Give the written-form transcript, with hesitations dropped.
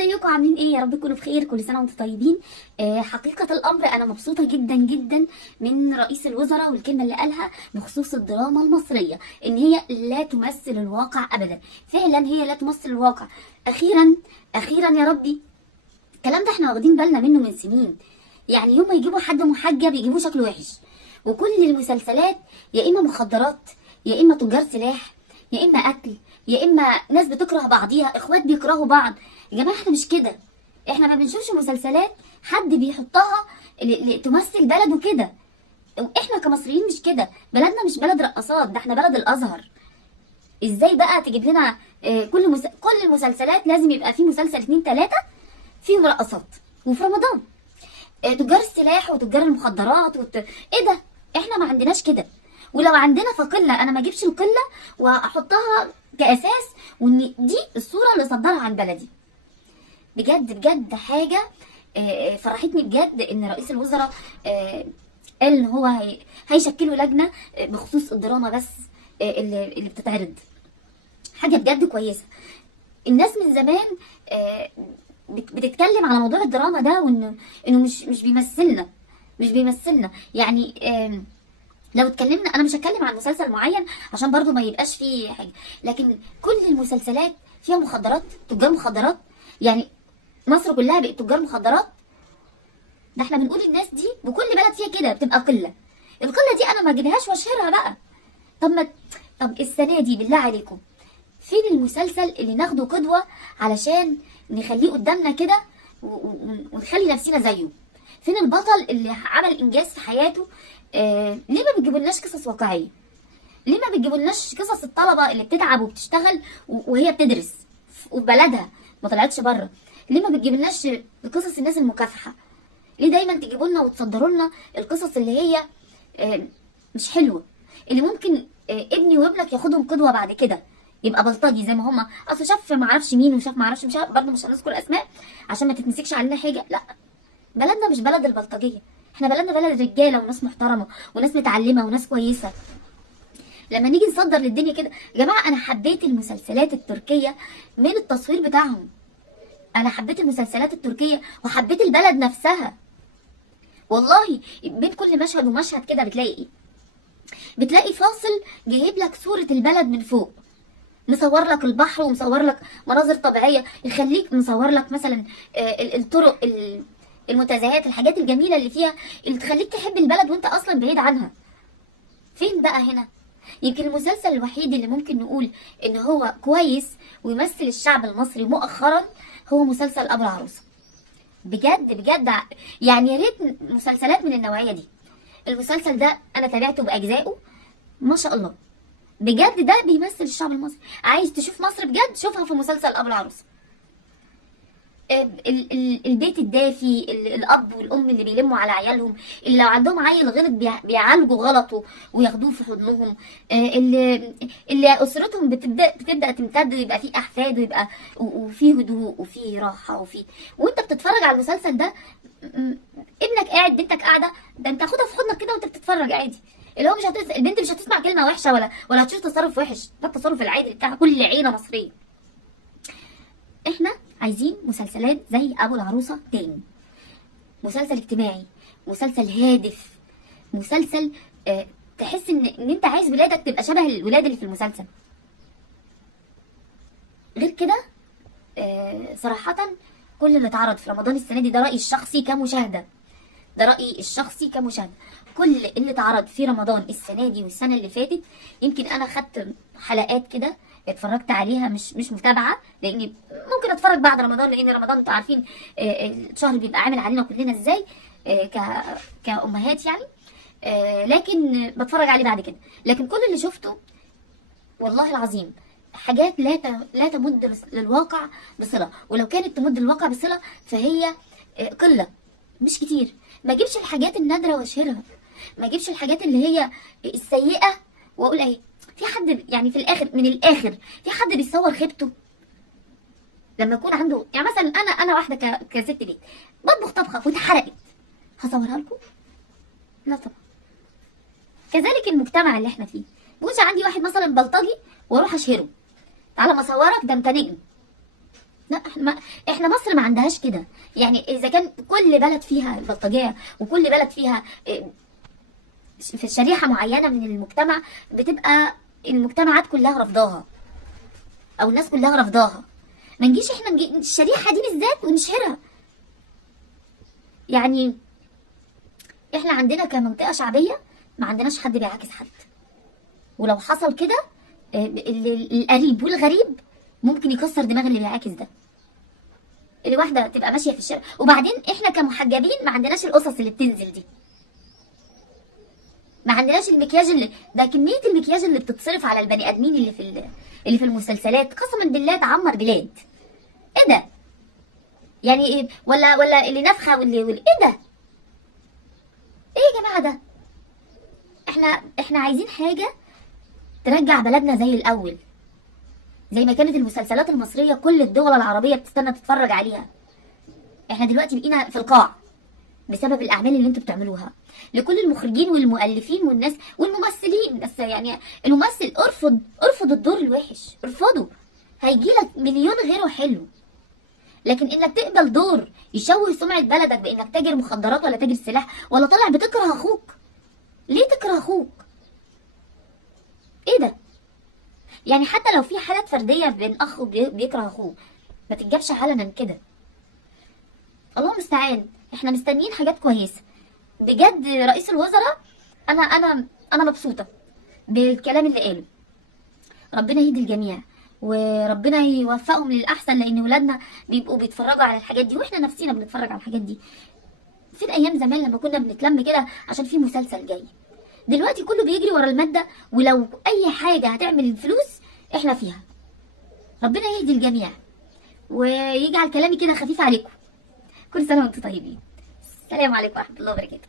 ازيكم عاملين ايه؟ يا رب تكونوا بخير، كل سنه وانتم طيبين. حقيقه الامر انا مبسوطه جدا جدا من رئيس الوزراء والكلمه اللي قالها بخصوص الدراما المصريه، ان هي لا تمثل الواقع ابدا. فعلا هي لا تمثل الواقع. اخيرا اخيرا يا ربي، الكلام ده احنا واخدين بالنا منه من سنين. يعني يوم ما يجيبوا حد محجب يجيبوه شكله وحش، وكل المسلسلات يا اما مخدرات، يا اما تجار سلاح، يا اما قتل، يا اما ناس بتكره بعضيها، اخوات بيكرهوا بعض. يا جماعه احنا مش كده، احنا ما بنشوفش مسلسلات حد بيحطها تمثل بلده كده. احنا كمصريين مش كده، بلدنا مش بلد رقصات، ده احنا بلد الازهر. ازاي بقى تجيب لنا كل المسلسلات لازم يبقى فيه مسلسل 2 3 فيهم رقصات؟ وفي رمضان تجار السلاح وتجار المخدرات ايه ده؟ احنا ما عندناش كده، ولو عندنا فقله. انا ما اجيبش القله واحطها كاساس وان دي الصوره اللي صدرها عن بلدي. بجد بجد حاجه فرحتني بجد ان رئيس الوزراء قال ان هو هيشكلوا لجنه بخصوص الدراما بس اللي بتتعرض. حاجه بجد كويسه. الناس من زمان بتتكلم على موضوع الدراما ده، وانه مش بيمثلنا يعني. لو اتكلمنا، انا مش هتكلم عن مسلسل معين عشان برضو ما يبقاش فيه حاجه، لكن كل المسلسلات فيها مخدرات، تجار مخدرات. يعني مصر كلها بقت تجار مخدرات. ده احنا بنقول الناس دي وكل بلد فيها كده بتبقى قله. القله دي انا ما اجيبهاش واشهرها بقى. طب السنه دي بالله عليكم فين المسلسل اللي ناخده قدوه علشان نخليه قدامنا كده ونخلي نفسنا زيه؟ فين البطل اللي عمل انجاز في حياته؟ ليه ما بتجيبولناش قصص واقعيه؟ ليه ما بتجيبولناش قصص الطلبه اللي بتتعب وبتشتغل وهي بتدرس وفي بلدها ما طلعتش بره؟ ليه ما بتجيبولناش قصص الناس المكافحه؟ ليه دايما تجيبولنا وتصدروا لنا القصص اللي هي مش حلوه، اللي ممكن ابني وابنك ياخدهم قدوه بعد كده يبقى بلطجي زي ما هما؟ اصل شاف ما اعرفش مين وشاف ما اعرفش، مش برضه مش هنذكر اسماء عشان ما تتمسكش علينا حاجه. لا، بلدنا مش بلد البلطجيه، احنا بلدنا بلد رجاله وناس محترمه وناس متعلمه وناس كويسه. لما نيجي نصدر للدنيا كده يا جماعه، انا حبيت المسلسلات التركيه من التصوير بتاعهم. انا حبيت المسلسلات التركيه وحبيت البلد نفسها. والله بين كل مشهد ومشهد كده بتلاقي فاصل جايب لك صوره البلد من فوق، مصور لك البحر ومصور لك مناظر طبيعيه، يخليك مصور لك مثلا الطرق، المنتزهات، الحاجات الجميله اللي فيها اللي تخليك تحب البلد وانت اصلا بعيد عنها. فين بقى هنا؟ يمكن المسلسل الوحيد اللي ممكن نقول ان هو كويس ويمثل الشعب المصري مؤخرا هو مسلسل ابو العروسه. بجد بجد يعني يا ريت مسلسلات من النوعيه دي. المسلسل ده انا تابعته باجزائه، ما شاء الله، بجد ده بيمثل الشعب المصري. عايز تشوف مصر بجد؟ شوفها في مسلسل ابو العروسه. البيت الدافي، الاب والام اللي بيلموا على عيالهم، اللي لو عندهم عيل غلط بيعالجوا غلطه وياخدوه في حضنهم، اللي اسرتهم بتبدا تمتد ويبقى فيه احفاد ويبقى وفيه هدوء وفيه راحه وانت بتتفرج على المسلسل ده ابنك قاعد، بنتك قاعده، ده انت خدها في حضنك كده وانت بتتفرج عادي. اللي هو البنت مش هتسمع كلمه وحشه ولا هتشوف تصرف وحش، ده التصرف العادي بتاع كل عيله مصريه. احنا عايزين مسلسلات زي ابو العروسه تاني، مسلسل اجتماعي، مسلسل هادف، مسلسل تحس ان انت عايز ولادك تبقى شبه الولاد اللي في المسلسل. غير كده صراحه كل اللي اتعرض في رمضان السنه دي، ده رايي الشخصي كمشاهده، كل اللي اتعرض في رمضان السنه دي والسنه اللي فاتت، يمكن انا خدت حلقات كده اتفرجت عليها، مش متابعه، لاني ممكن اتفرج بعد رمضان، لان رمضان انتوا عارفين الشهر بيبقى عامل علينا كلنا ازاي كأمهات يعني. لكن بتفرج عليه بعد كده. لكن كل اللي شفته والله العظيم حاجات لا تمد للواقع بصله، ولو كانت تمد للواقع بصله فهي قله مش كتير. ما اجيبش الحاجات النادره واشهرها، ما اجيبش الحاجات اللي هي السيئه واقول اهي في حد، يعني في الاخر في حد بيصور خيبته لما يكون عنده. يعني مثلا انا واحده كست بيت بطبخ طبخه واتحرقت، هصورها لكم؟ لا طبعا. كذلك المجتمع اللي احنا فيه، مش عندي واحد مثلا بلطجي واروح اشهره، تعالى ما اصورك ده انت نجم. لا احنا مصر مصر ما عندهاش كده. يعني اذا كان كل بلد فيها البلطجيه وكل بلد فيها في شريحه معينه من المجتمع بتبقى المجتمعات كلها رفضاها او الناس كلها رفضاها، ما نجيش احنا الشريحه دي بالذات ونشهرها. يعني احنا عندنا كمنطقه شعبيه ما عندناش حد بيعاكس حد، ولو حصل كده القريب والغريب ممكن يكسر دماغ اللي بيعاكس ده. اللي واحده تبقى ماشيه في الشارع، وبعدين احنا كمحجبين ما عندناش القصص اللي بتنزل دي، ما عندناش المكياج اللي ده، كميه المكياج اللي بتتصرف على البني ادمين اللي في المسلسلات قسما بالله تعمر بلاد. ايه ده؟ يعني ايه؟ ولا اللي نفخه واللي ايه ده؟ ايه يا جماعه ده؟ احنا عايزين حاجه ترجع بلدنا زي الاول، زي ما كانت المسلسلات المصريه كل الدول العربيه بتستنى تتفرج عليها. احنا دلوقتي بقينا في القاع بسبب الاعمال اللي انتوا بتعملوها. لكل المخرجين والمؤلفين والناس والممثلين، بس يعني الممثل ارفض الدور الوحش، ارفضه، هيجيلك مليون غيره حلو. لكن انك تقبل دور يشوه سمعه بلدك بانك تاجر مخدرات ولا تاجر سلاح ولا طالع بتكره اخوك. ليه تكره اخوك؟ ايه ده؟ يعني حتى لو في حالات فرديه بين اخ بيكره اخوه ما تتجابش علنا كده. الله المستعان. احنا مستنيين حاجات كويسه بجد. رئيس الوزراء انا مبسوطه بالكلام اللي قاله. ربنا يهدي الجميع وربنا يوفقهم للاحسن، لان ولادنا بيبقوا بيتفرجوا على الحاجات دي واحنا نفسينا بنتفرج على الحاجات دي. في الايام زمان لما كنا بنتلم كده عشان في مسلسل جاي، دلوقتي كله بيجري ورا الماده، ولو اي حاجه هتعمل الفلوس احنا فيها. ربنا يهدي الجميع ويجعل كلامي كده خفيف عليكم. كل سنه وانتم طيبين. السلام عليكم ورحمه الله وبركاته.